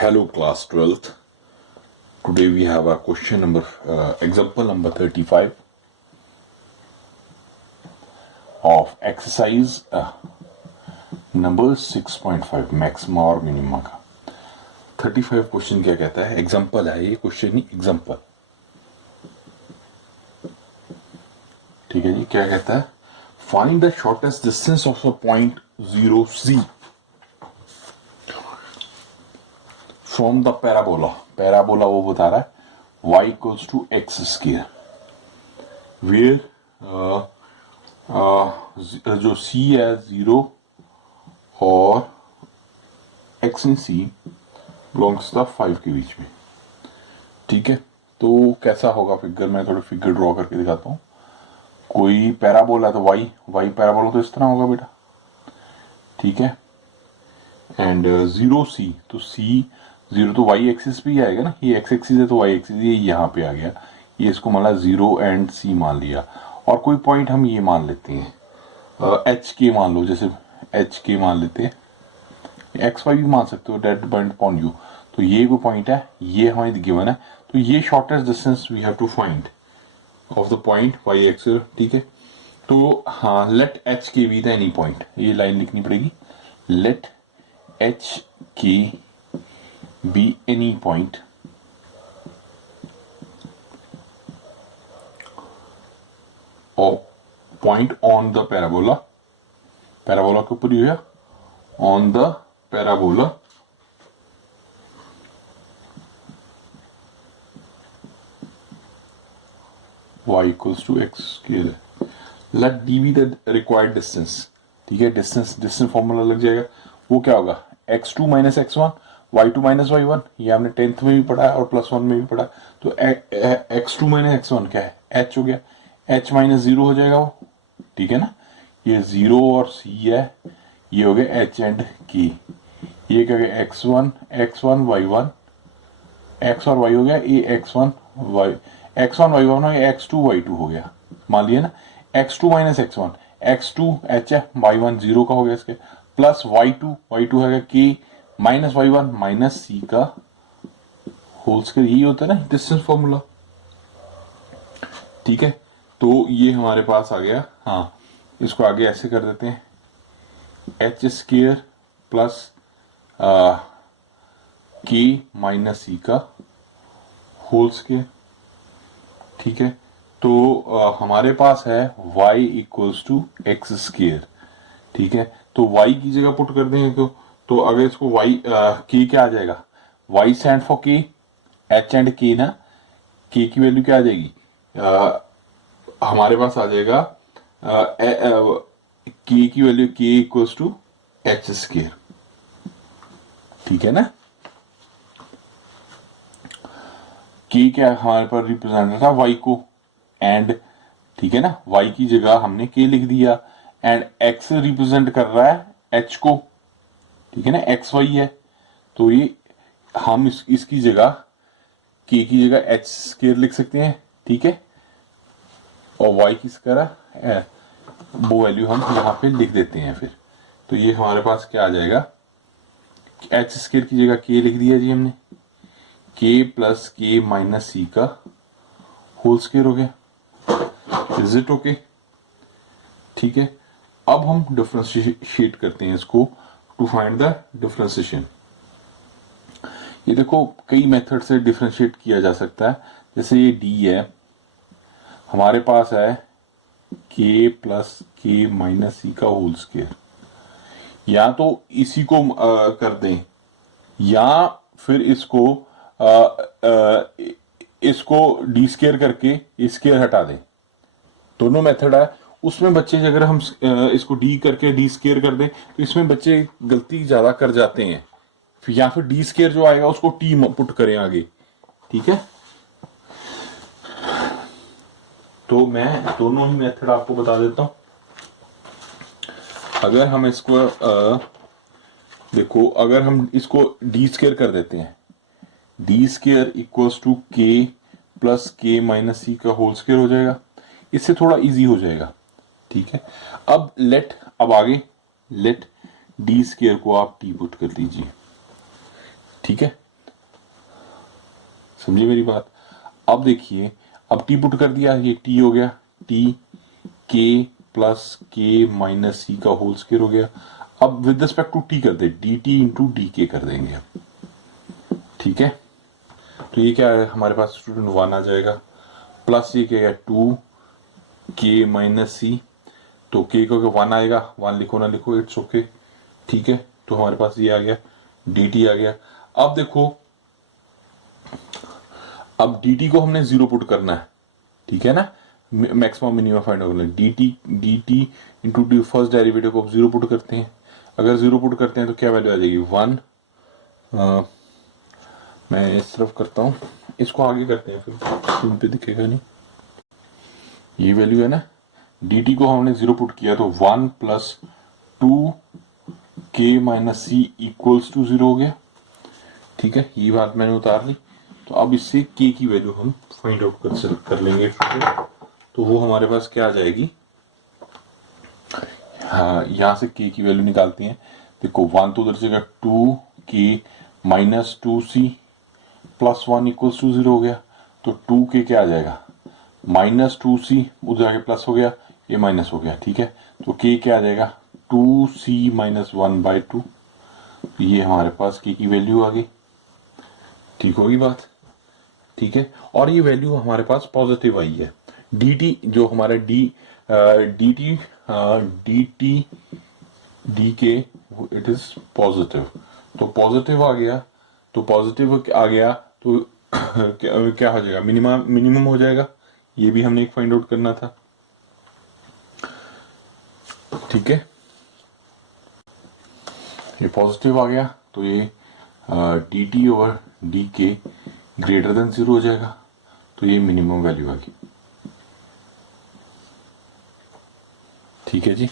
Hello class 12th. Today we have a question number example number 35 of exercise number 6.5 maxima और minima का 35 question क्या कहता है? Example है ये, क्वेश्चन ही एग्जाम्पल. ठीक है जी. क्या कहता है? Find the shortest distance of a point 0C from the parabola. Parabola वो बता रहा है y equals to X square, where जो c है 0 और x in c belongs to 5 के बीच में. ठीक है. तो कैसा होगा फिगर? मैं थोड़ा फिगर ड्रॉ करके दिखाता हूँ. कोई पैराबोला तो y पैराबोला तो इस तरह होगा बेटा. ठीक है. एंड 0C तो c 0 तो y एक्सिस पे ही आएगा ना. ये x एक्सिस है तो y एक्सिस ये यहाँ पे आ गया. ये इसको मान ला 0 एंड c मान लिया. और कोई पॉइंट हम ये मान लेते हैं h के मान लो, जैसे h के मान लेते हैं. एक्स वाई भी मान सकते हो, डेट डिपेंड अपॉन यू. तो ये कोई पॉइंट है, ये हमें गिवन है. तो ये shortest distance we have to find of the point Y axis. ठीक है. तो हाँ, let H K be the any point. ये लाइन लिखनी पड़ेगी. Let H K be any point point on the parabola. Parabola के ऊपर ही है, on the parabola y equals to X square. Let D be the required distance. ठीक है. Distance formula लग जाएगा. वो क्या होगा? x2 minus x1 y2 minus y1. ये हमने 10th में भी पढ़ा है और +1 में भी पढ़ा. तो x2 माइनस x1 क्या है? h हो गया. h माइनस 0 हो जाएगा वो. ठीक है ना. ये 0 और c है. ये हो गया h एंड k. ये क्या गया? x1 y1 x और y हो गया. ये x1 y1 हो गया. x2 y2 हो गया. मान लिया ना. x2 minus x1 x2 h है, y1 0 का हो गया इसके, प्लस y2 है k minus y1 minus c का होल स्क्वायर. यही होता है ना डिस्टेंस फॉर्मूला. ठीक है. तो ये हमारे पास आ गया. हाँ, इसको आगे ऐसे कर देते हैं. एच स्क्वायर प्लस के माइनस सी का होल स्क्वायर. ठीक है. तो हमारे पास है y equals to X square. ठीक है. तो y की जगह पुट कर देंगे. तो अगर इसको y k क्या आ जाएगा? y stand for k, h and k ना. k की वैल्यू क्या आ जाएगी? हमारे पास आ जाएगा k की value k equals to H square. ठीक है ना. k क्या हमारे पास रिप्रेजेंट था? y को. एंड ठीक है ना, y की जगह हमने k लिख दिया. एंड x रिप्रेजेंट कर रहा है h को. ठीक है ना. एक्स वाई है. तो ये हम इसकी जगह k की जगह h स्क्वायर लिख सकते हैं. ठीक है. और y की जगह वो वैल्यू हम यहाँ पे लिख देते हैं फिर. तो ये हमारे पास क्या आ जाएगा? h स्क्वायर की जगह k लिख दिया जी हमने. k plus k minus C का होल स्क्वायर हो गया. Is it okay? ठीक है. अब हम डिफरेंशिएट करते हैं इसको टू फाइंड द डिफरेंशिएशन. ये देखो, कई मेथड से डिफरेंशिएट किया जा सकता है. जैसे ये d है, हमारे पास है k plus k minus C का होल स्क्वायर. या तो इसी को कर दें, या फिर इसको डी स्क्वायर करके स्क्वायर हटा दें. दोनों मेथड है. उसमें बच्चे अगर हम इसको डी करके डी स्क्वायर कर दें तो इसमें बच्चे गलती ज्यादा कर जाते हैं. या फिर डी स्क्वायर जो आएगा उसको टी पुट करें आगे. ठीक है. तो मैं दोनों ही मेथड आपको बता देता हूं. अगर हम इसको देखो, अगर हम इसको डी स्क्वायर कर देते हैं, डी स्क्वायर इक्वल्स टू के प्लस के माइनस सी का होल स्क्वायर हो जाएगा. इससे थोड़ा इजी हो जाएगा. ठीक है. अब आगे लेट डी स्क्वायर को आप टी पुट कर दीजिए. ठीक है. समझिए मेरी बात। अब देखिए, अब टी पुट कर दिया, ये टी हो गया, टी के प्लस के माइनस सी का होल स्क्वायर हो गया। अब विद रिस्पेक्ट टू टी कर दे, डी टी इंटू डी के कर देंगे अब, ठीक है। तो ये क्या है हमारे पास स्टूडेंट 1 आ जाएगा, प्लस ये क्या है 2 के माइनस सी, तो के को 1 आएगा, 1 लिखो ना लिखो इट्स ओके, ठीक है। तो हमारे पास ये आ गया, डी टी आ गया। अब देखो, अब डी टी को हमने 0 पुट करना है, ठीक है ना, मैक्सिमम मिनिमम फाइंड करना है। D T into D first derivative को 0 पुट करते हैं। अगर 0 पुट करते हैं तो क्या वैल्यू आ जाएगी 1। मैं इस तरफ करता हूँ, इसको आगे करते हैं, फिर स्क्रीन पे दिखेगा नहीं। ये वैल्यू है ना, डी टी को हमने 0 पुट किया तो 1 प्लस 2 के माइनस सी इक्वल्स टू 0 हो गया, ठीक है। ये बात मैंने उतार ली। तो अब इससे के की वैल्यू हम फाइंड आउट कर लेंगे, तो वो हमारे पास क्या आ जाएगी, हाँ यहाँ से के की वैल्यू निकालते हैं। देखो 1 तो उधर से 2 के minus 2 C plus 1 equals to 0 हो गया। तो 2 के क्या आ जाएगा, माइनस 2 सी, उधर जाके प्लस हो गया, ये माइनस हो गया, ठीक है। तो के क्या आ जाएगा 2 सी माइनस 1/2। ये हमारे पास के की वैल्यू आ गई, ठीक होगी बात, ठीक है। और ये वैल्यू हमारे पास पॉजिटिव आई है, डी टी जो हमारा डी टी डी के इट इज पॉजिटिव, तो पॉजिटिव आ गया, तो पॉजिटिव आ गया तो क्या हो जाएगा, मिनिमम हो जाएगा। ये भी हमने एक फाइंड आउट करना था, ठीक है। ये पॉजिटिव आ गया तो ये डी टी ओवर डी के ग्रेटर देन 0 हो जाएगा, तो ये मिनिमम वैल्यू आ गई, ठीक है जी।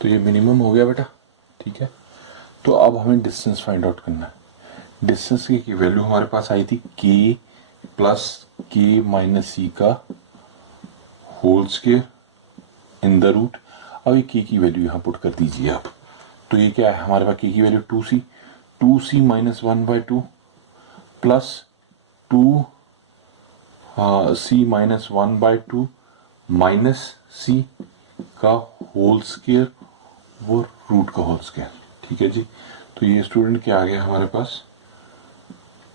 तो ये मिनिमम हो गया बेटा, ठीक है। तो अब हमें डिस्टेंस फाइंड आउट करना है। डिस्टेंस की वैल्यू हमारे पास आई थी के प्लस के माइनस सी का whole square in the root. अब ये के की वैल्यू यहाँ पुट कर दीजिए आप, तो ये क्या है हमारे पास के की value 2c minus 1/2 plus 2c minus 1/2 minus C का होल स्क्वायर वो रूट का होल स्क्वायर, ठीक है जी। तो ये स्टूडेंट क्या आ गया हमारे पास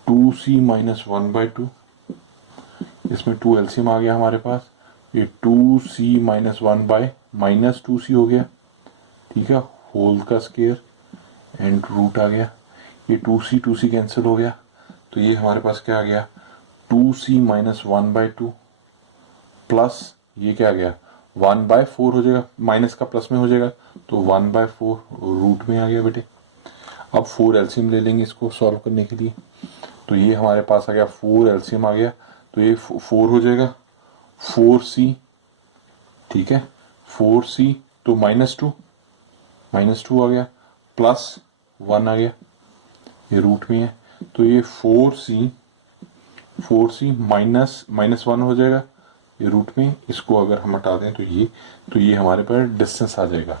2c माइनस 1/2, इसमें 2 एलसीएम आ गया हमारे पास, ये 2c माइनस 1 माइनस 2c हो गया, ठीक है, होल का स्क्वायर एंड रूट आ गया। ये 2c कैंसिल हो गया, तो ये हमारे पास क्या आ गया 2c माइनस 1/2 प्लस ये क्या आ गया 1/4 हो जाएगा, माइनस का प्लस में हो जाएगा, तो 1/4 रूट में आ गया बेटे। अब 4 एलसीएम ले लेंगे इसको सॉल्व करने के लिए, तो ये हमारे पास आ गया 4 एलसीएम आ गया, तो ये 4 हो जाएगा 4c, ठीक है 4c, तो माइनस टू आ गया प्लस 1 आ गया, ये रूट में है, तो ये 4c माइनस 1 हो जाएगा, ये रूट में, इसको अगर हम हटा दें तो ये हमारे पर डिस्टेंस आ जाएगा।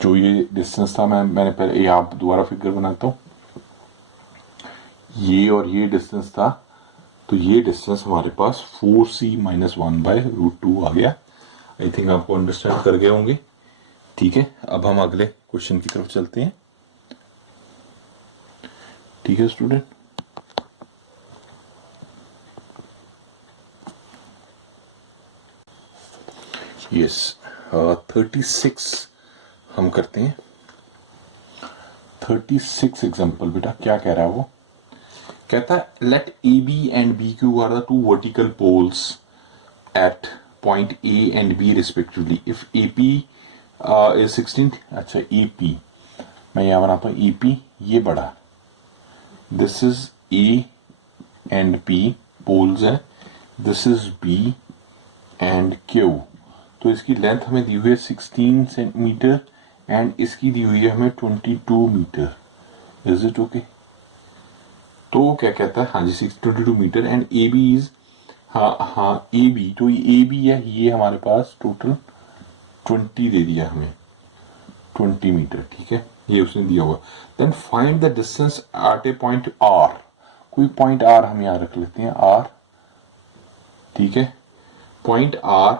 जो ये डिस्टेंस था मैंने पहले आप दोबारा फिगर बनाता हूँ, ये और ये डिस्टेंस था, तो ये डिस्टेंस हमारे पास 4c माइनस 1/√2 आ गया। आई थिंक आपको अंडरस्टैंड कर गए होंगे, ठीक है। अब हम अगले क्वेश्चन की तरफ चलते हैं, ठीक है स्टूडेंट। यस 36 हम करते हैं, 36 एग्जाम्पल बेटा। क्या कह रहा है वो, कहता है let A B and B Q are the two vertical poles at point A and B respectively if A P is 16। अच्छा ए पी मैं यहां बनाता हूं, ए पी ये बड़ा, this is A and B poles है, this is B and Q. तो इसकी लेंथ हमें दी हुई है 16 सेंटीमीटर एंड इसकी दी हुई है हमें 22 मीटर। Is it okay? तो क्या कहता है, हाँ जी 22 meter and A B is, हाँ ए बी, तो ए बी है ये हमारे पास टोटल 20 दे दिया हमें, 20 मीटर, ठीक है, ये उसने दिया हुआ। Then find the distance at a point R, कोई पॉइंट आर हम यहाँ रख लेते हैं, आर, ठीक है, point R,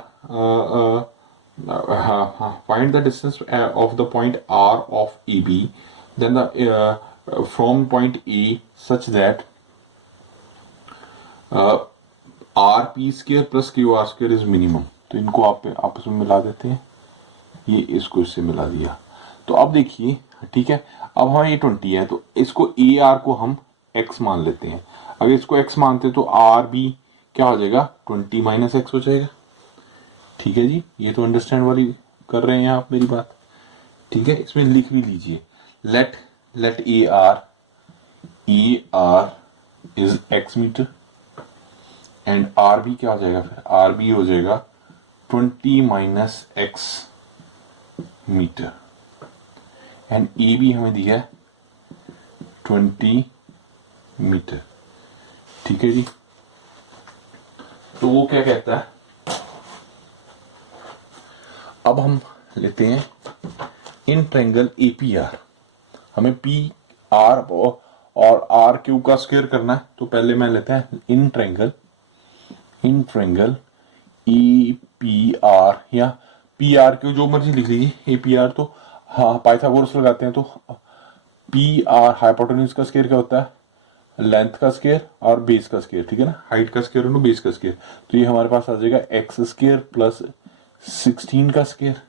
find the distance of the point R of A B, then the from point A such that R P square plus Q R square is minimum. तो इनको आप आपस में मिला देते हैं, ये इसको इससे मिला दिया। तो अब देखिए, ठीक है, अब हमें ये 20 है, तो इसको ए आर को हम x मान लेते हैं। अगर इसको x मानते तो आर बी क्या हो जाएगा, 20 माइनस एक्स हो जाएगा। ठीक है जी, ये तो अंडरस्टैंड वाली कर रहे हैं आप मेरी बात, ठीक है। इसमें लिख भी लीजिए, let A R is x meter and R B क्या हो जाएगा, फिर आर बी हो जाएगा 20 minus X meter and A B हमें दिया है 20 मीटर। ठीक है जी, तो वो क्या कहता है, अब हम लेते हैं इन ट्रायंगल एपीआर। हमें पी आर और आर क्यू का स्क्वायर करना है, तो पहले मैं लेते हैं in triangle A P R या पी आर क्यू, जो मर्जी लिख लीजिए। ए पी आर तो हाँ पाइथागोरस लगाते हैं, तो पी आर हाइपोटेन्यूज का स्क्वायर क्या होता है, लेंथ का स्क्वायर और बेस का स्क्वायर, ठीक है ना, हाइट का स्क्वायर और बेस का स्क्वायर। तो ये हमारे पास आ जाएगा एक्स स्क्वायर प्लस 16 का स्क्वायर,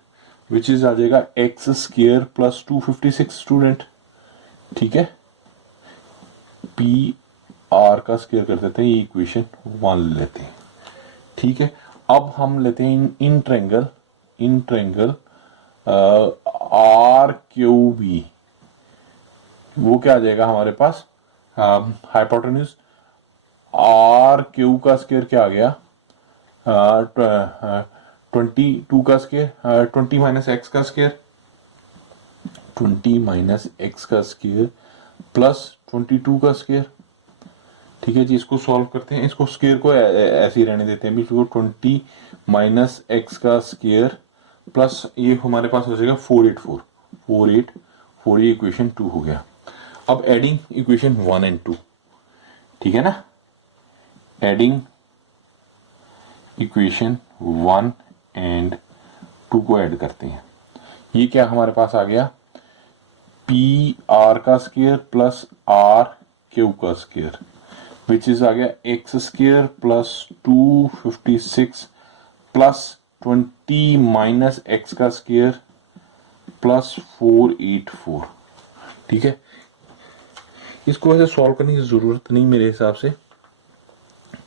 विच इज आ जाएगा एक्स स्क्वायर प्लस 256 स्टूडेंट। ठीक है, पी आर का स्क्वायर कर देते हैं, ये इक्वेशन 1 ले लेते हैं। ठीक है, अब हम लेते हैं in triangle R Q B. वो क्या आ जाएगा हमारे पास, हाइपोटेन्यूज आर क्यू का स्क्वायर क्या आ गया, 22 का स्क्वायर, 20 माइनस एक्स का स्क्वायर, 20 माइनस एक्स का स्क्वायर प्लस 22 का स्क्वायर। ठीक है जी, इसको सॉल्व करते हैं, इसको स्क्वायर को ऐसे ही रहने देते हैं, बिल्कुल 20 माइनस एक्स का स्क्वायर प्लस ये हमारे पास हो जाएगा 484, ये इक्वेशन 2 हो गया। अब एडिंग इक्वेशन 1 एंड 2, ठीक है ना, एडिंग इक्वेशन 1 एंड 2 को ऐड करते हैं। ये क्या हमारे पास आ गया, पी आर का स्क्वायर प्लस आर क्यू का स्क्वायर, विच इज आ गया x square plus 256 plus 20 minus X का स्क्वायर प्लस 484। ठीक है, इसको वैसे सॉल्व करने की जरूरत नहीं मेरे हिसाब से,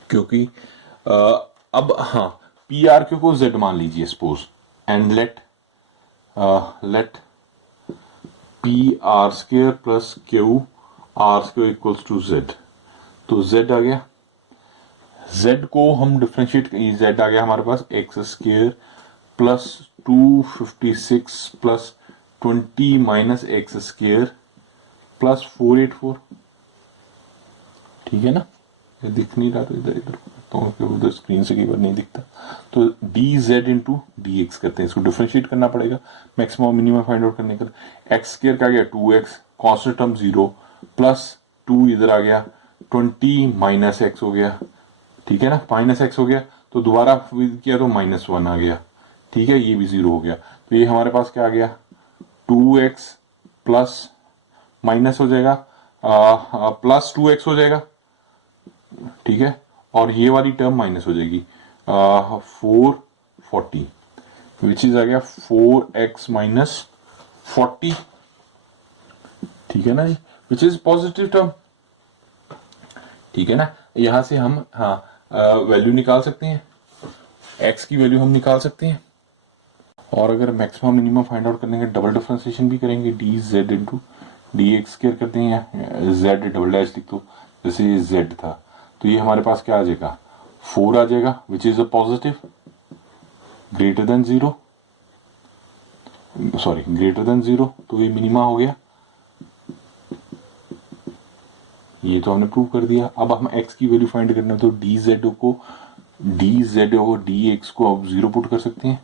क्योंकि अब हाँ पी आर क्यू को जेड मान लीजिए suppose, and let P R square plus Q R square equals to Z. तो जेड आ गया, जेड को हम डिफ्रेंशिएट, जेड आ गया हमारे पास X square plus 256 plus 20 minus X square plus 484। ठीक है ना, ये दिख नहीं रहा तो इधर तो उधर स्क्रीन से कई बार नहीं दिखता। तो D Z into D x करते हैं, इसको डिफ्रेंशिएट करना पड़ेगा मैक्सिमम मिनिमम फाइंड आउट करने के लिए। एक्स स्क्वायर का गया 2x, कॉन्स्टेंट टर्म 0 प्लस 2 इधर आ गया 20 माइनस एक्स हो गया। ठीक है ना, माइनस एक्स हो गया तो दोबारा किया तो -1 आ गया। ठीक है, ये भी 0 हो गया, तो ये हमारे पास क्या आ गया 2x प्लस माइनस हो जाएगा प्लस 2x हो जाएगा। ठीक है, और ये वाली टर्म माइनस हो जाएगी 440, विच इज आ गया 4x माइनस 40। ठीक है ना जी, विच इज पॉजिटिव टर्म। ठीक है ना, यहां से हम हाँ वैल्यू निकाल सकते हैं, x की वैल्यू हम निकाल सकते हैं। और अगर मैक्सिमम मिनिमम फाइंड आउट करने के डबल डिफरेंशिएशन भी करेंगे, D Z into D x square करते हैं, जेड डबल डैश लिख दो जैसे ये जेड था, तो ये हमारे पास क्या आ जाएगा 4 आ जाएगा, which is a positive greater than 0, sorry greater than 0, तो ये मिनिमा हो गया। ये तो हमने प्रूव कर दिया। अब हम x की वैल्यू फाइंड करना है, तो डी जेड को डी एक्स को अब 0 पुट कर सकते हैं,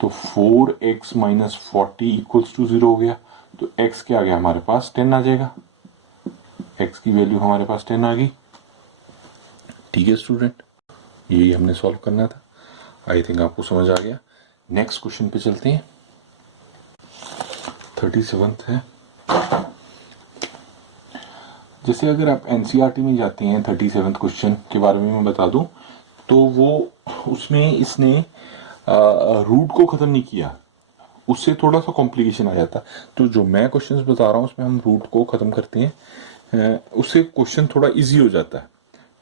तो 4x माइनस 40 इक्वल्स टू 0 हो गया। तो x क्या आ गया हमारे पास 10 आ जाएगा, x की वैल्यू हमारे पास 10 आ गई। ठीक है स्टूडेंट, यही हमने सॉल्व करना था। आई थिंक आपको समझ आ गया। नेक्स्ट क्वेश्चन पे चलते हैं। 37th है। जैसे अगर आप एनसीईआरटी में जाते हैं, 37th क्वेश्चन के बारे में मैं बता दूं तो वो उसमें इसने रूट को खत्म नहीं किया, उससे थोड़ा सा कॉम्प्लिकेशन आ जाता। तो जो मैं क्वेश्चंस बता रहा हूँ उसमें हम रूट को खत्म करते हैं, उससे क्वेश्चन थोड़ा इजी हो जाता है।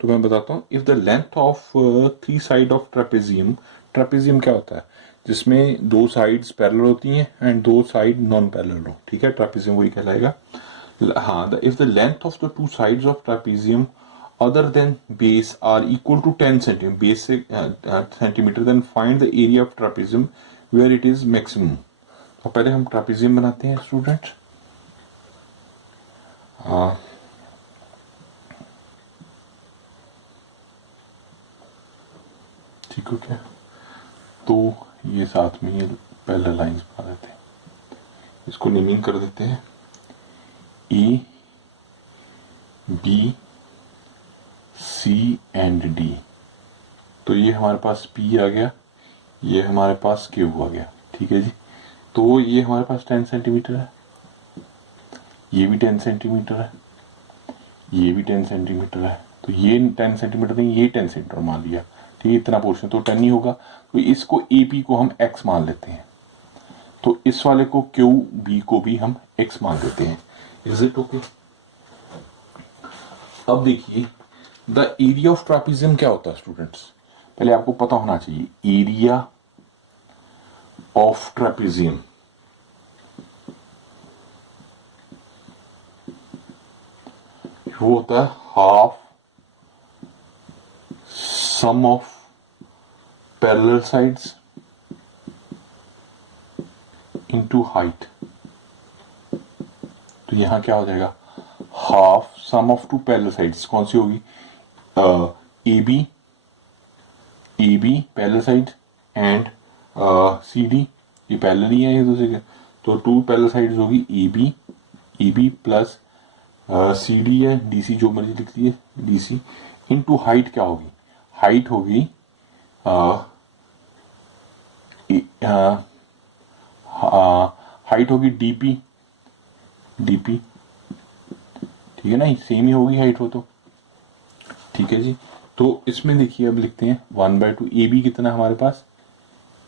तो मैं बताता हूँ, if the length of 3 side of trapezium, trapezium क्या होता है, जिसमें 2 साइड्स पैरेलल होती हैं एंड 2 साइड नॉन पैरेलल हो, ठीक है, ट्रेपेजियम वही कहलाएगा। हाँ, if the length of the 2 sides of trapezium other than base are equal to 10 centimeter, base से centimetre, then find the area of trapezium where it is maximum। तो पहले हम ट्रापेजियम बनाते हैं स्टूडेंट। ठीक हो क्या? तो ये साथ में ये पहला लाइंस बना देते हैं, इसको नेमिंग कर देते हैं A B C and D. तो ये हमारे पास पी आ गया, ये हमारे पास क्यू आ गया, ठीक है जी। तो ये हमारे पास 10 सेंटीमीटर है, ये भी 10 सेंटीमीटर है, ये भी 10 सेंटीमीटर है। तो ये 10 सेंटीमीटर नहीं, ये 10 सेंटीमीटर मान लिया, ठीक है, इतना पोर्शन तो 10 ही होगा। तो इसको ए पी को हम एक्स मान लेते हैं, तो इस वाले को क्यू बी को भी हम एक्स मान लेते हैं। Is it okay? अब देखिए, द एरिया ऑफ ट्रापेजियम क्या होता है स्टूडेंट्स, पहले आपको पता होना चाहिए। एरिया ऑफ ट्रापेजियम वो होता है half sum of parallel sides into height. तो यहां क्या हो जाएगा, half sum of 2 parallel sides, कौन सी होगी, A B parallel side and C D, ये पैरेलल ही है एक दूसरे के। तो 2 पैरेलल साइड्स होगी A B plus C D है, डी सी जो मर्जी लिख लीजिए, डी सी इंटू हाइट क्या होगी, हाइट होगी हाइट होगी डीपी, डीपी, ठीक है ना, सेम ही होगी हाइट हो तो, ठीक है जी। तो इसमें देखिए अब लिखते हैं 1/2 ए बी कितना हमारे पास,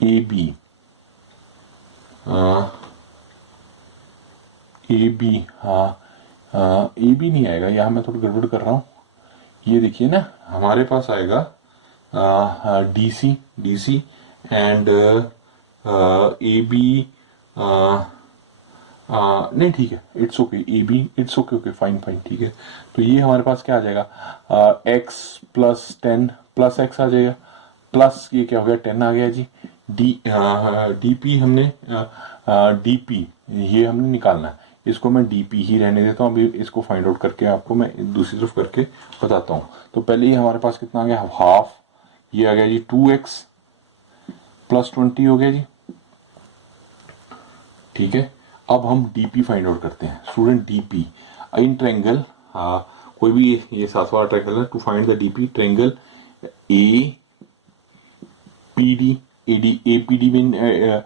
ए बी हाँ ए बी नहीं आएगा, यहाँ मैं थोड़ा गड़बड़ कर रहा हूँ। ये देखिए ना, हमारे पास आएगा D C and A B, नहीं ठीक है, it's okay, A B it's okay, okay fine fine, ठीक है। तो ये हमारे पास क्या आ जाएगा, एक्स प्लस 10 प्लस एक्स आ जाएगा, प्लस ये क्या हो गया, 10 आ गया जी। डी पी हमने डी पी ये हमने निकालना है, इसको मैं डी पी ही रहने देता हूँ, अभी इसको फाइंड आउट करके आपको मैं दूसरी तरफ करके बताता हूँ। तो पहले ये हमारे पास कितना आ गया, हाफ, ये आ गया जी 2x प्लस 20 हो गया जी, ठीक है। अब हम डीपी फाइंड आउट करते हैं स्टूडेंट। डीपी इन ट्रायंगल, कोई भी ये साथ वाला ट्रायंगल है, to find the DP triangle A P D, A P D में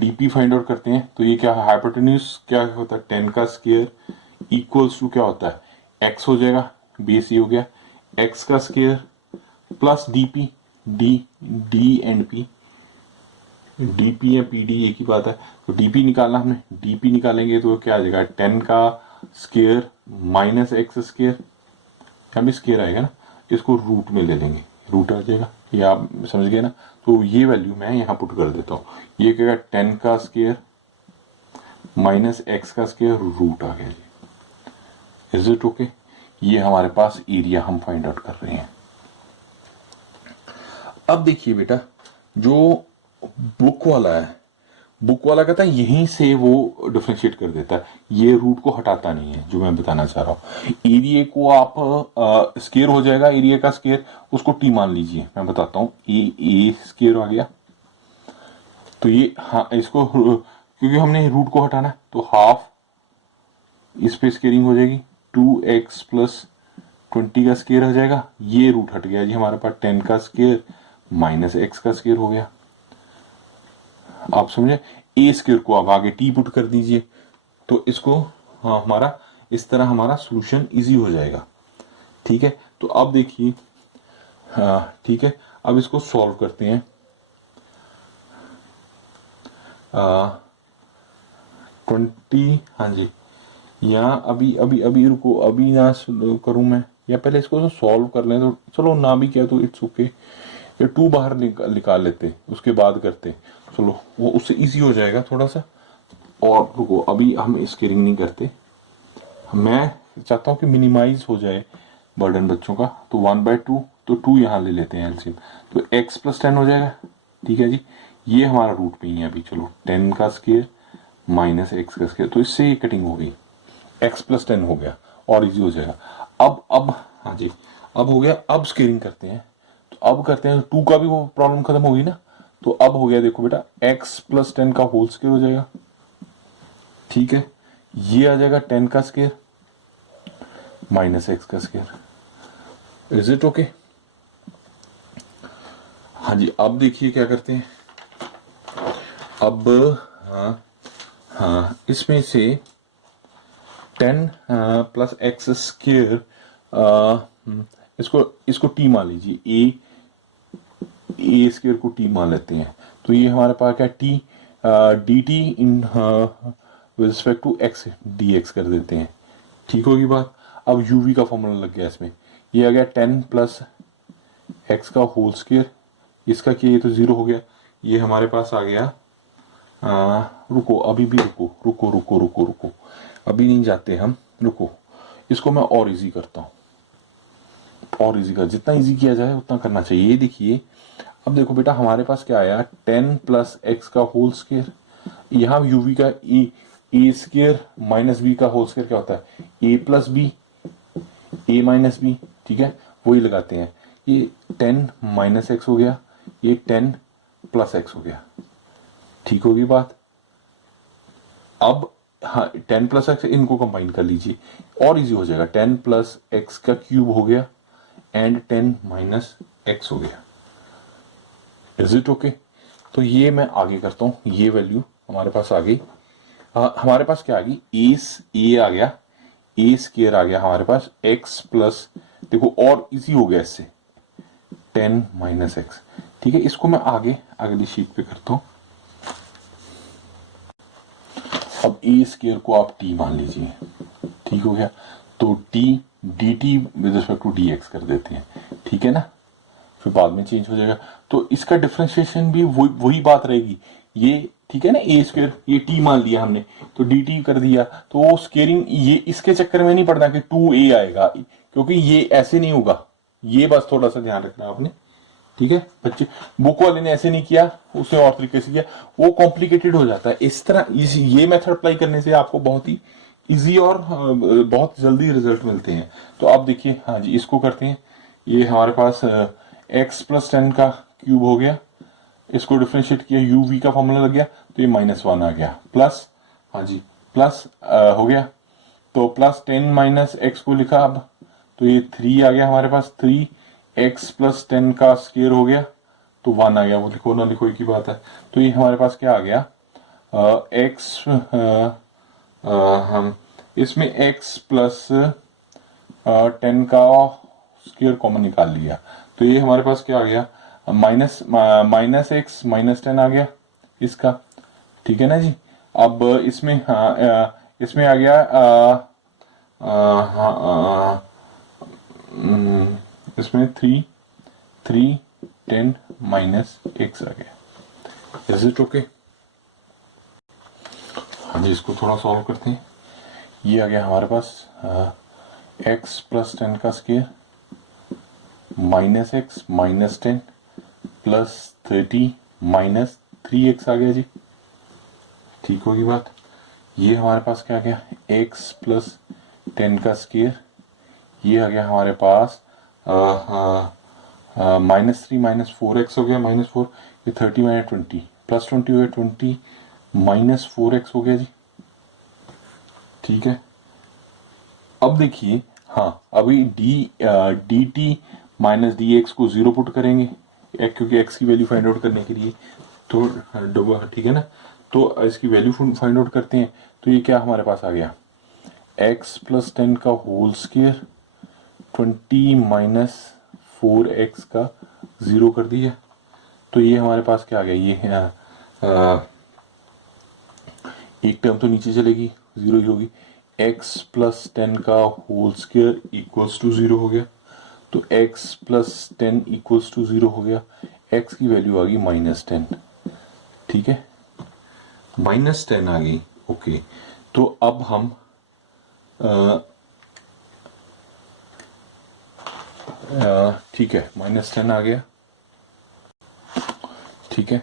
डीपी फाइंड आउट करते हैं। तो ये क्या है, हाइपोटेन्यूज क्या होता है, 10 का स्क्वायर इक्वल्स टू क्या होता है, एक्स हो जाएगा, बेस ये हो गया, एक्स का square plus DP, D and P, DP या पीडी एक ही बात है। तो डीपी निकालना, हमने डीपी निकालेंगे तो क्या आ जाएगा, 10 का स्क्वायर माइनस एक्स स्क्वायर, यहाँ भी स्क्वायर आएगा ना, इसको रूट में ले लेंगे, रूट आ जाएगा, ये आप समझ गए ना। तो ये वैल्यू मैं यहाँ पुट कर देता हूँ, ये क्या 10 का स्क्वायर माइनस एक्स का स्क्वायर रूट आ गया जी। Is it okay? ये हमारे पास एरिया हम फाइंड आउट कर रहे हैं। अब देखिए बेटा, जो बुक वाला है, बुक वाला कहता है यहीं से वो डिफरेंशिएट कर देता है, ये रूट को हटाता नहीं है, जो मैं बताना चाह रहा हूँ। एरिया को आप स्क्वायर हो जाएगा, एरिया का स्क्वायर, उसको टी मान लीजिए, मैं बताता हूँ, ए स्क्वायर आ गया। तो ये हाँ, इसको क्योंकि हमने रूट को हटाना है, तो हाफ इस पे स्क्वेयरिंग हो जाएगी, 2x प्लस 20 का स्क्वायर हो जाएगा, ये रूट हट गया जी हमारे पास, 10 का स्क्वायर माइनस x का स्क्वायर हो गया। आप समझे, ए स्क्वायर को अब आगे टी पुट कर दीजिए, तो इसको हाँ हमारा इस तरह हमारा सॉल्यूशन इजी हो जाएगा। ठीक है, तो अब देखिए, हाँ ठीक है, अब इसको सॉल्व करते हैं। 20, हाँ जी, यहाँ अभी अभी अभी रुको, अभी ना करूँ मैं, या पहले इसको सॉल्व कर लें, तो चलो ना भी किया तो इट्स ओके, ये 2 बाहर निकाल लेते, उसके बाद करते, चलो वो उससे इजी हो जाएगा थोड़ा सा। और रुको, अभी हम स्केलिंग नहीं करते, मैं चाहता हूँ कि मिनिमाइज हो जाए बर्डन बच्चों का, तो 1/2, तो 2 यहाँ ले लेते हैं एलसीएम, तो x + 10 हो जाएगा। ठीक है जी, ये हमारा रूट पे ही है अभी, चलो 10 का स्क्वायर माइनस x का स्क्वायर, तो इससे ये कटिंग हो गई, x + 10 हो गया और इजी हो जाएगा। अब हाँ जी, अब हो गया, अब स्केलिंग करते हैं, तो अब करते हैं 2 का भी वो प्रॉब्लम खत्म होगी ना, तो अब हो गया देखो बेटा, x + 10 का होल स्क्वायर हो जाएगा। ठीक है, ये आ जाएगा 10 का स्क्वायर माइनस x का स्क्वायर। Is it okay? हाँ जी, अब देखिए क्या करते हैं, अब हाँ हाँ, इसमें से 10 + x स्क्वायर, इसको इसको टी मान लीजिए, ए स्क्वायर को टी मान लेते हैं, तो ये हमारे पास क्या, T D T in with respect to X D X कर देते हैं। ठीक होगी बात। अब यूवी का फॉर्मूला लग गया इसमें, ये आ गया 10 + x का होल स्क्वायर, इसका क्या, ये तो 0 हो गया, ये हमारे पास आ गया, रुको अभी भी रुको रुको रुको रुको रुको, अभी नहीं जाते हम, रुको, इसको मैं और इजी करता हूँ, और इजी कर, जितना इजी किया जाए उतना करना चाहिए। ये देखिए, अब देखो बेटा, हमारे पास क्या आया, 10 + x का होल स्क्वायर, यहाँ यूवी का ए स्क्वायर माइनस बी का होल स्क्वायर क्या होता है, a + b, a - b। ठीक है, वही लगाते हैं, ये 10 - x हो गया, ये 10 + x हो गया। ठीक होगी बात। अब हाँ, 10 + x, इनको कंबाइन कर लीजिए और इजी हो जाएगा, 10 + x का क्यूब हो गया एंड 10 - x हो गया। Is it okay? तो ये मैं आगे करता हूँ, ये वैल्यू हमारे पास आ गई, हमारे पास क्या आ गई, ए आ गया, ए स्क्वायर आ गया हमारे पास, x प्लस, देखो और इजी हो गया इससे, 10 - x। ठीक है, इसको मैं आगे अगली शीट पे करता हूँ। अब ए स्क्वायर को आप टी मान लीजिए, ठीक हो गया, तो T D T with respect to D X कर देते हैं। ठीक है ना, फिर बाद में चेंज हो जाएगा, तो इसका डिफरेंशिएशन भी वही बात रहेगी, ये ठीक है ना, ए स्क्वायर, ये टी मान लिया हमने, तो डी टी कर दिया, तो वो स्केयरिंग, ये इसके चक्कर में नहीं पड़ना कि 2a आएगा, क्योंकि ये ऐसे नहीं होगा, ये बस थोड़ा सा ध्यान रखना आपने। ठीक है बच्चे, बुक वाले ने ऐसे नहीं किया, उसने और तरीके से किया, वो कॉम्प्लिकेटेड हो जाता है। इस तरह ये मेथड अप्लाई करने से आपको बहुत ही इजी और बहुत जल्दी रिजल्ट मिलते हैं। तो आप देखिए, हाँ जी, इसको करते हैं, ये हमारे पास x + 10 का क्यूब हो गया, इसको डिफरेंशिएट किया, u v का फॉर्मूला लग गया, तो ये -1 आ गया, प्लस, हाँ जी, प्लस हो गया, तो प्लस 10 - x को लिखा अब, तो ये 3 आ गया हमारे पास, 3x + 10 का स्क्वायर हो गया, तो 1 आ गया, वो लिखो ना लिखो एक ही बात है। तो ये हमारे पास क्या आ गया, x, हम इसमें x + 10 का स्क्वायर कॉमन निकाल लिया, तो ये हमारे पास क्या आ गया, -x -10 आ गया इसका। ठीक है ना जी, अब इसमें इसमें आ गया इसमें 3 10 - x आ गया। Is it okay? हाँ जी, इसको थोड़ा सॉल्व करते हैं, ये आ गया हमारे पास x + 10 का स्क्वायर -x -10 + 30 -3x आ गया जी। ठीक होगी बात। ये हमारे पास क्या आ गया, x + 10 का स्क्वायर, ये आ गया हमारे पास -3 -4x हो गया, -4, ये 30 - 20 +20 हो गया, 20 -4x हो गया जी। ठीक है, अब देखिए हाँ, अभी D T minus D x को जीरो पुट करेंगे क्योंकि एक्स की वैल्यू फाइंड आउट करने के लिए, तो डबल, ठीक है ना। तो इसकी वैल्यू फाइंड आउट करते हैं, तो ये क्या हमारे पास आ गया, एक्स प्लस 10 का होल स्क्वायर 20 माइनस 4x का जीरो कर दिया। तो ये हमारे पास क्या आ गया, ये एक टर्म तो नीचे चलेगी, जीरो ही होगी। x प्लस 10 का whole square equals to zero हो गया। तो x plus 10 equals to zero हो गया। x की वैल्यू आ गई -10, ठीक है, -10 आ गई। ओके, तो अब हम ठीक है, -10 आ गया, ठीक है।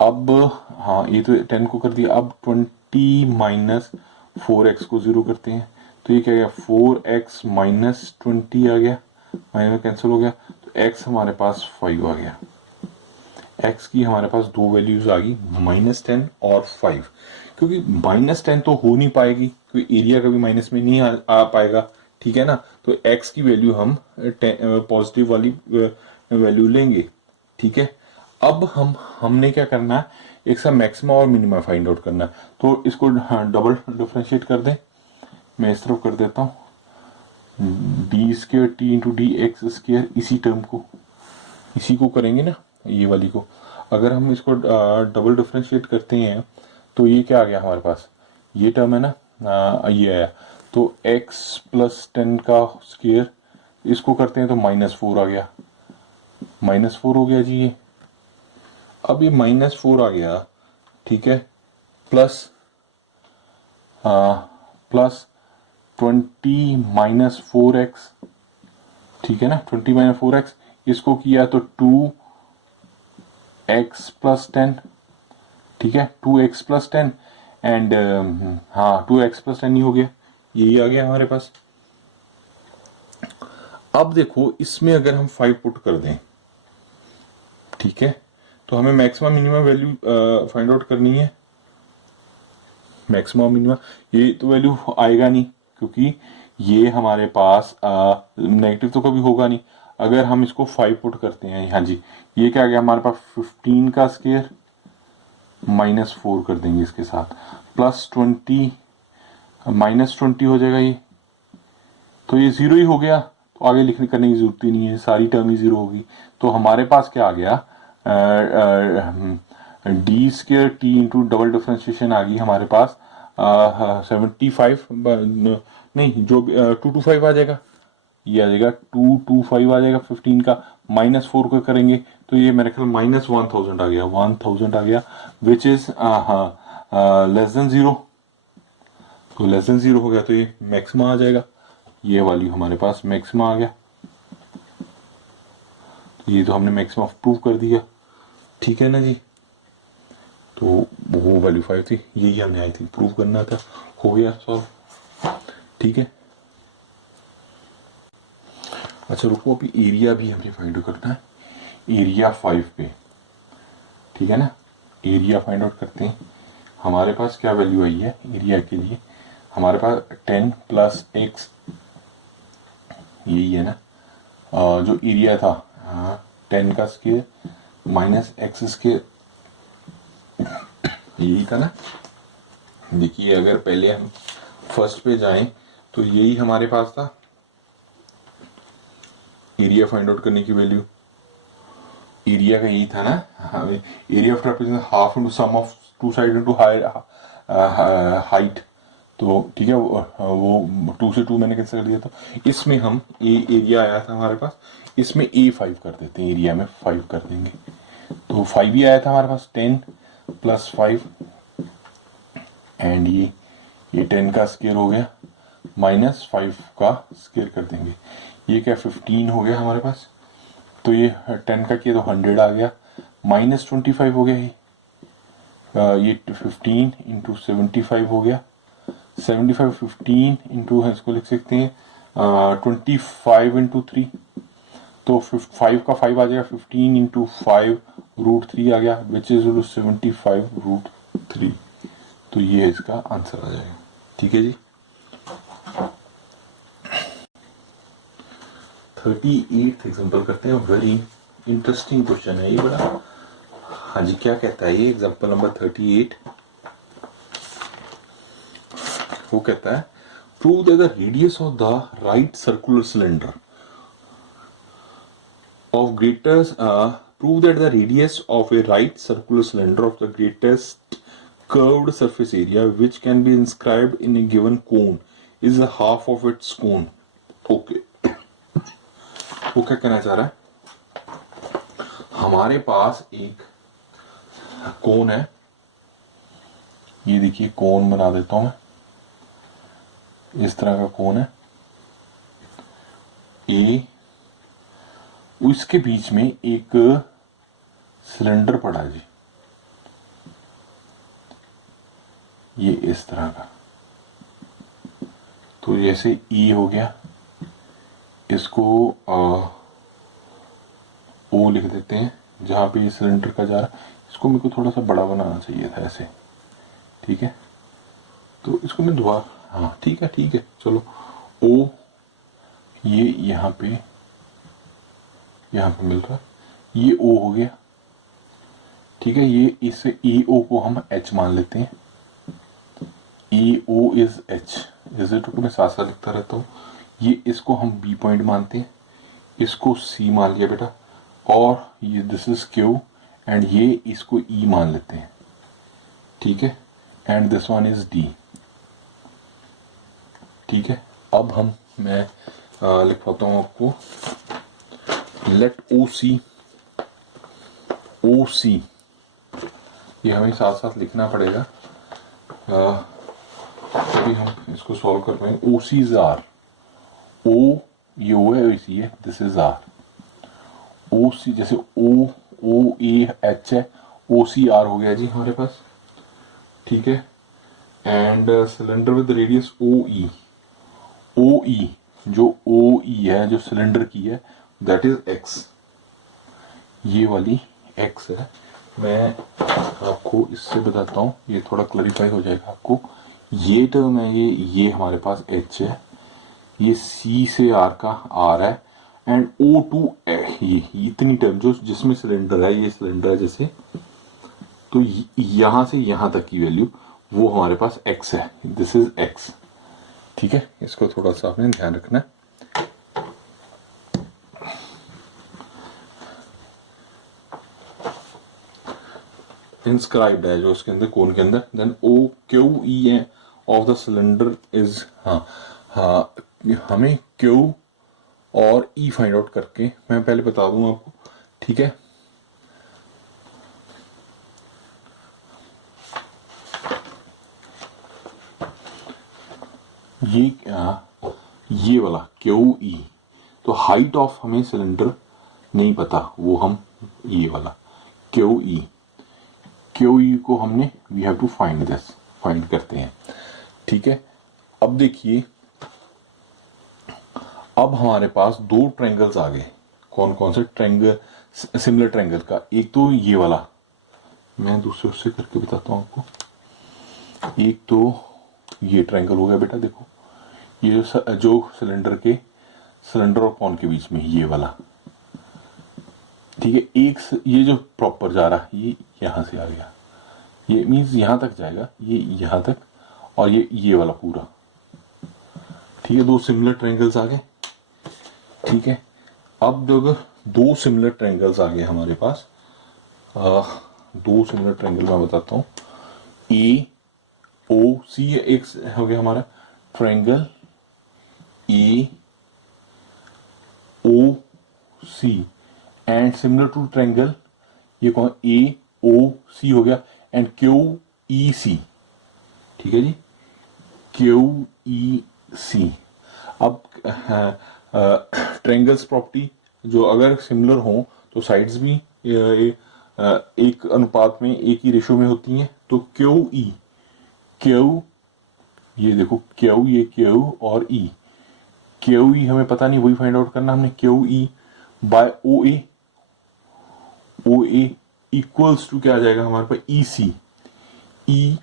अब हाँ, ये तो 10 को कर दिया, अब 20 माइनस 4x को जीरो करते हैं, तो ये क्या गया, 4x माइनस 20 आ गया, माइनस कैंसिल हो गया, तो x हमारे पास 5 आ गया। x की हमारे पास दो वैल्यूज आ गई, -10 और 5, क्योंकि -10 तो हो नहीं पाएगी क्योंकि एरिया कभी माइनस में नहीं आ पाएगा, ठीक है ना। तो x की वैल्यू हम पॉजिटिव वाली वैल्यू लेंगे, ठीक है। अब हमने क्या करना है, एक सा मैक्सिमा और मिनिमा फाइंड आउट करना है, तो इसको डबल डिफरेंशिएट कर दें। मैं इस तरफ कर देता हूँ, डी स्क्र T into D x square, इसी को करेंगे ना, ये वाली को। अगर हम इसको डबल डिफरेंशिएट करते हैं तो ये क्या आ गया हमारे पास, ये टर्म है ना, ये आया, तो x प्लस 10 का स्क्वायर, इसको करते हैं तो -4 आ गया, -4 हो गया जी ये। अब ये -4 आ गया, ठीक है, प्लस 20 माइनस 4x, ठीक है ना, 20 माइनस 4x, इसको किया तो 2x प्लस 10, ठीक है, 2x प्लस 10 एंड हाँ 2x प्लस 10 ही हो गया, यही आ गया हमारे पास। अब देखो इसमें अगर हम 5 पुट कर दें, ठीक है, तो हमें maximum minimum value find out करनी है। मैक्सिमम मिनिमम, ये तो वैल्यू आएगा नहीं क्योंकि ये हमारे पास नेगेटिव तो कभी होगा नहीं। अगर हम इसको 5 पुट करते हैं, हाँ जी, ये क्या आ गया हमारे पास, 15 का स्क्वायर -4 कर देंगे इसके साथ, प्लस 20 -20 हो जाएगा ये, तो ये जीरो ही हो गया, तो आगे लिखने करने की जरूरत ही नहीं है, सारी टर्म ही जीरो होगी। तो हमारे पास क्या आ गया, डी स्क्र टी इंटू डबल डिफ्रेंशिएशन आ गई हमारे पास 75, नहीं जो 225 आ जाएगा, ये आ जाएगा 225 आ जाएगा 15 का, -4 को करेंगे तो ये मेरे ख्याल -1000 आ गया, 1000 आ गया, which is less than zero. तो लेस देन जीरो हो गया तो ये मैक्सिमा आ जाएगा, ये वाली हमारे पास मैक्सिमा आ गया। तो ये तो हमने मैक्सिमा प्रूव कर दिया, ठीक है ना जी। तो वो वैल्यू 5 थी, यही हमने आई थिंक प्रूव करना था, हो गया सॉल्व, ठीक है। अच्छा रुको, अभी एरिया भी हमें फाइंड आउट करना है, एरिया 5 पे, ठीक है ना। एरिया फाइंड आउट करते हैं, हमारे पास क्या वैल्यू आई है एरिया के लिए, हमारे पास 10 प्लस एक्स, यही है ना, जो एरिया था, हाँ 10 का स्क्वायर माइनस एक्स स्क्वायर, यही था ना। देखिए अगर पहले हम फर्स्ट पे जाएं तो यही हमारे पास था एरिया फाइंड आउट करने की वैल्यू, एरिया का यही था ना, area of trapezoidal half into sum of two side into height. तो ठीक है, वो 2 से 2 मैंने कैंसिल कर दिया था। इसमें हम एरिया आया था हमारे पास, इसमें A5 कर देते हैं, एरिया में 5 कर देंगे, तो 5 ही आया था हमारे पास, 10 प्लस 5 एंड ये 10 का स्क्वायर हो गया, -5 का स्क्वायर कर देंगे, ये क्या 15 हो गया हमारे पास। तो ये 10 का किया तो 100 आ गया, -25 हो गया ये 15 इंटू 75 हो गया, 75 15 इंटू, इसको लिख सकते हैं 25 इंटू 3, तो 5 का 5 आ जाएगा, 15 इंटू 5 √3 आ गया, विच इज 75 √3। तो ये इसका आंसर आ जाएगा, ठीक है जी। 38 एग्जाम्पल करते हैं। वेरी इंटरेस्टिंग क्वेश्चन है ये बड़ा। हाँ जी, क्या कहता है ये एग्जाम्पल नंबर 38? वो कहता है prove that the radius of the right circular cylinder of greatest prove that the radius of a right circular cylinder of the greatest curved surface area which can be inscribed in a given cone is a half of its cone. Okay. वो क्या कहना चाह रहा है? हमारे पास एक कोन है, ये देखिए कोन बना देता हूं मैं, इस तरह का कोन है ए, उसके बीच में एक सिलेंडर पड़ा जी, ये इस तरह का। तो जैसे ई हो गया, इसको ओ लिख देते हैं जहां पे सिलेंडर का जा रहा है। इसको मेरे को थोड़ा सा बड़ा बनाना चाहिए था ऐसे, ठीक है। तो इसको मैं दोबारा, हाँ ठीक है चलो। ओ ये यहाँ पे मिल रहा है, ये ओ हो गया, ठीक है। ये इस ए ओ को हम एच मान लेते हैं। A O is H, is it को मैं साथ साथ लिखता रहता हूँ। ये इसको हम बी पॉइंट मानते हैं, इसको सी मान लिया बेटा, और ये दिस इज क्यू एंड ये इसको ई मान लेते हैं, ठीक है। And this one is D, ठीक है। अब मैं लिखवाता हूँ आपको, लेट ओ सी, ये हमें साथ साथ लिखना पड़ेगा तभी हम इसको सॉल्व कर पाएंगे। ओ सी इज आर, ओ ये ओ है, इसी है, दिस इज आर। ओ सी जैसे ओ ए एच है, ओ सी आर हो गया जी हमारे पास, ठीक है। And cylinder with radius O E, जो ओ ई है जो सिलेंडर की है, दैट इज एक्स, ये वाली एक्स है। मैं आपको इससे बताता हूँ, ये थोड़ा क्लैरिफाई हो जाएगा आपको। ये टर्म है, ये हमारे पास एच है, ये सी से आर का आर है, एंड ओ टू ये इतनी टर्म जो जिसमें सिलेंडर है, ये सिलेंडर है जैसे, तो यहां से यहां तक की वैल्यू वो हमारे पास एक्स है, दिस इज एक्स, ठीक है। इसको थोड़ा सा आपने ध्यान रखना है। इंस्क्राइब्ड है जो उसके अंदर कोन के अंदर, देन ओ क्यू ई है ऑफ द सिलेंडर इज, हाँ हमें क्यू और ई फाइंड आउट करके मैं पहले बता दूं आपको, ठीक है। ये वाला क्यू ई, तो हाइट ऑफ हमें सिलेंडर नहीं पता, वो हम ये वाला क्यू ई को हमने we have to find this, फाइंड करते हैं, ठीक है। अब देखिए, अब हमारे पास दो ट्रायंगल्स आ गए। कौन कौन से ट्रायंगल? सिमिलर ट्रायंगल का, एक तो ये वाला, मैं दूसरे उससे करके बताता हूं आपको। एक तो ये ट्रायंगल हो गया बेटा, देखो ये जो सिलेंडर और कॉन के बीच में ये वाला, ठीक है। एक ये जो प्रॉपर जा रहा है, ये यहां से आ गया, ये मीन्स यहां तक जाएगा, ये यहां तक, और ये वाला पूरा, ठीक है। दो सिमिलर ट्रायंगल्स आ गए, ठीक है। अब जब दो सिमिलर ट्रायंगल्स आ गए हमारे पास, दो सिमिलर ट्रायंगल मैं बताता हूँ। ए ओ सी, एक हो गया हमारा triangle A O C, and similar to triangle ये कौन, ए ओ सी हो गया, एंड क्यू ई सी, ठीक है जी, क्यू ई सी। अब ट्रायंगल्स प्रॉपर्टी जो अगर सिमिलर हो तो साइड्स भी एक अनुपात में, एक ही रेशो में होती हैं। तो क्यू ये देखो क्यू, ये क्यू और ई, क्यू ई हमें पता नहीं, वही फाइंड आउट करना हमने। Q E by O A equals to क्या आ जाएगा हमारे पास, ई सी, ये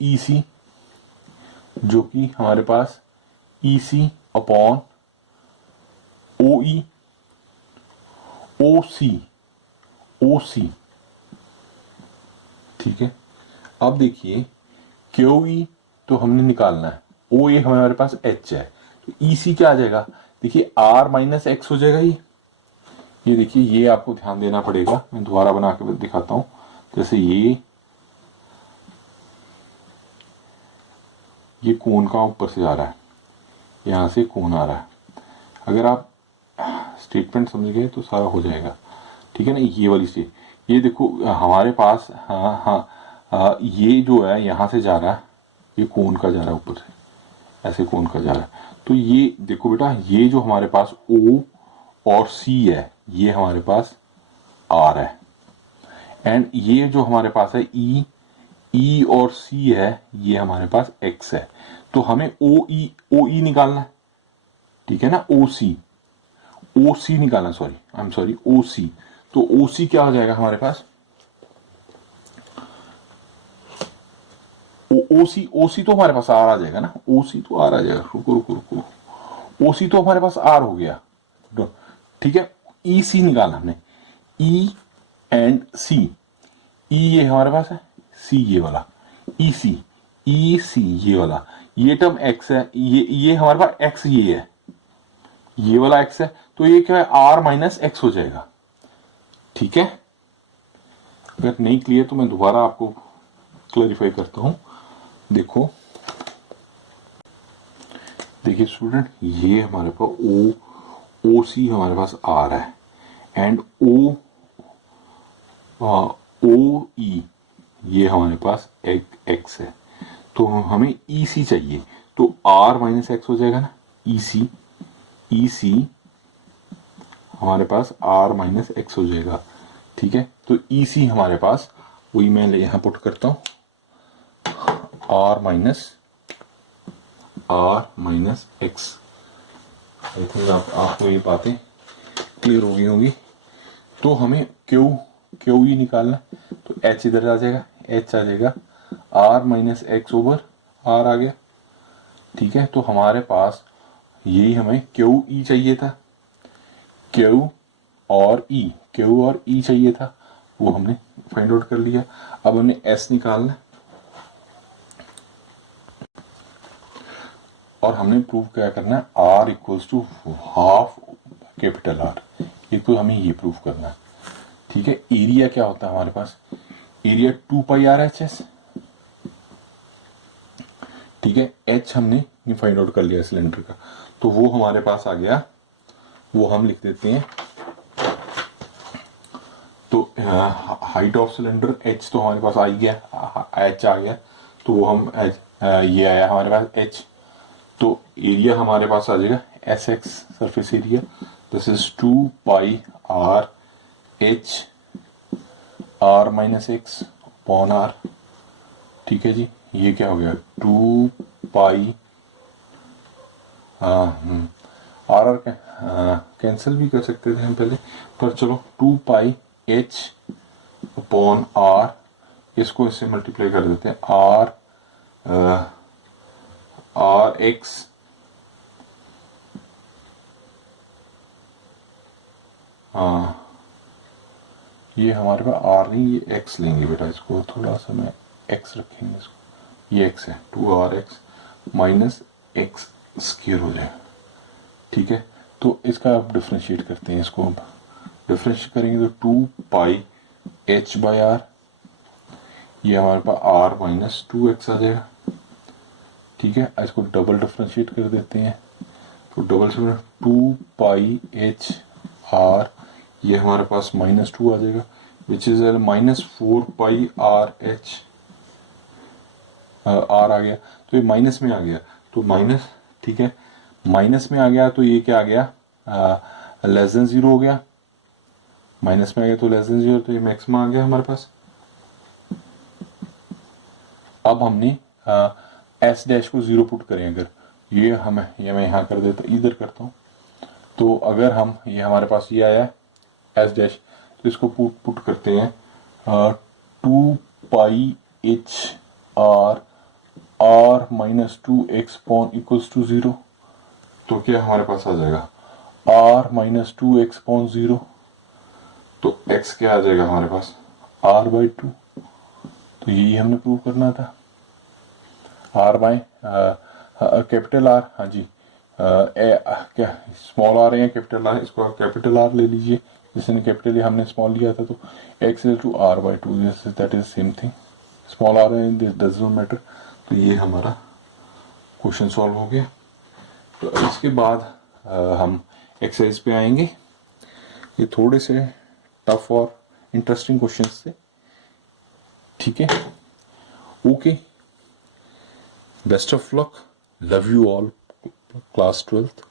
ई सी जो कि हमारे पास ई सी अपॉन ओ ई, ओ सी, ओ सी, ठीक है। अब देखिए क्यू ई तो हमने निकालना है, ओ ए हमारे पास एच है, तो ई सी क्या आ जाएगा, देखिए आर माइनस एक्स हो जाएगा ये देखिए, ये आपको ध्यान देना पड़ेगा, मैं दोबारा बना के दिखाता हूं। जैसे ये कोण का ऊपर से आ रहा है, यहां से कोण आ रहा है, अगर आप स्टेटमेंट समझ गए तो सारा हो जाएगा, ठीक है ना। ये वाली स्टेट, ये देखो हमारे पास, हाँ हाँ, ये जो है यहां से जा रहा है, ये कोण का जा रहा है ऊपर से, ऐसे कोण का जा रहा है। तो ये देखो बेटा, ये जो हमारे पास ओ और सी है, ये हमारे पास आर है, एंड ये जो हमारे पास है ई और सी है, ये हमारे पास एक्स है। तो हमें ओ ई निकालना है, ठीक है ना, ओ सी निकालना, सॉरी आई एम सॉरी, ओ सी। तो ओ सी क्या हो जाएगा हमारे पास, ओ सी तो हमारे पास आर आ जाएगा ना, ओ सी तो आर आ जाएगा, रुको रुको रुको, ओ सी तो हमारे पास आर हो गया, ठीक है। ई सी निकालना हमने, ई एंड सी, ई ये हमारे पास है, सी ये वाला, ई सी, ई सी ये वाला, ये टर्म एक्स है, ये हमारे पास एक्स ये है, ये वाला एक्स है, तो ये क्या है, आर माइनस एक्स हो जाएगा, ठीक है। अगर नहीं क्लियर तो मैं दोबारा आपको क्लैरिफाई करता हूं। देखो देखिए स्टूडेंट, ये हमारे पास ओ सी हमारे पास आर है, एंड ओ ई ये हमारे पास एक्स है, तो हमें ई सी चाहिए, तो आर माइनस एक्स हो जाएगा ना, ई सी हमारे पास आर माइनस एक्स हो जाएगा, ठीक है। तो ई सी हमारे पास, वही मैं यहां पुट करता हूं, R minus X. I think आपको ये बातें क्लियर हो गई होंगी। तो हमें क्यू ई निकालना, तो एच इधर आ जाएगा, एच आ जाएगा R minus X over R आ गया, ठीक है। तो हमारे पास यही हमें क्यू ई चाहिए था, क्यू और ई चाहिए था, वो हमने फाइंड आउट कर लिया। अब हमने एस निकालना, और हमने प्रूव क्या करना है, R equals to half capital R, ये तो हमें ये प्रूव करना है, ठीक है। एरिया क्या होता है हमारे पास, area 2 pi R H S, ठीक है। एच हमने फाइंड आउट कर लिया सिलेंडर का, तो वो हमारे पास आ गया, वो हम लिख देते हैं। तो हाइट ऑफ सिलेंडर एच तो हमारे पास आ ही गया, एच आ गया, तो वो हम ये आया हमारे पास एच। तो एरिया हमारे पास आ जाएगा S X, surface area, this is 2 pi R H R minus X upon R, ठीक है जी। ये क्या हो गया, 2 पाई आर आर कैंसिल भी कर सकते थे हम पहले, पर चलो 2 पाई एच अपॉन आर, इसको इससे मल्टीप्लाई कर देते हैं, आर एक्स ये हमारे पास आर नहीं, ये एक्स लेंगे बेटा, इसको थोड़ा सा मैं एक्स रखेंगे, इसको ये एक्स है, 2 R X minus X square हो जाएगा, ठीक है। तो इसका आप डिफ्रेंशिएट करते हैं, इसको अब डिफ्रेंशिएट करेंगे तो 2 पाई एच बाई आर, ये हमारे पास आर माइनस 2x आ जाएगा, ठीक है। इसको डबल डिफ्रेंशिएट कर देते हैं, तो डबल से 2 पाई एच आर, ये हमारे पास -2 आ जाएगा, which is -4 pi R H R आ गया, तो ये माइनस में आ गया, तो माइनस, ठीक है, माइनस में आ गया, तो ये क्या आ गया, लेस देन 0 हो गया, माइनस में आ गया तो लेस देन 0, तो ये मैक्सिमम आ गया हमारे पास। अब हमने एस डैश को 0 पुट करें, अगर ये मैं यहाँ कर देता, इधर करता हूँ, तो अगर हम ये हमारे पास ये आया एस डैश, तो इसको पुट करते हैं 2 pi H R R minus 2x पॉन इक्वल्स टू 0, तो क्या हमारे पास आ जाएगा, r माइनस 2x अपॉन 0, तो x क्या आ जाएगा हमारे पास r/2। तो यही हमने प्रूव करना था। r बाय कैपिटल R, हाँ जी, क्या स्मॉल आर है या कैपिटल आर, इसको आप कैपिटल आर ले लीजिए, जिसने कैपिटल हमने स्मॉल लिया था, तो x is to r/2, that is same thing, small R है डज नॉट मैटर। तो ये हमारा क्वेश्चन सॉल्व हो गया। तो इसके बाद हम एक्सरसाइज पे आएंगे। ये थोड़े से टफ और इंटरेस्टिंग क्वेश्चंस थे, ठीक है। Okay, best of luck, love you all, class 12th।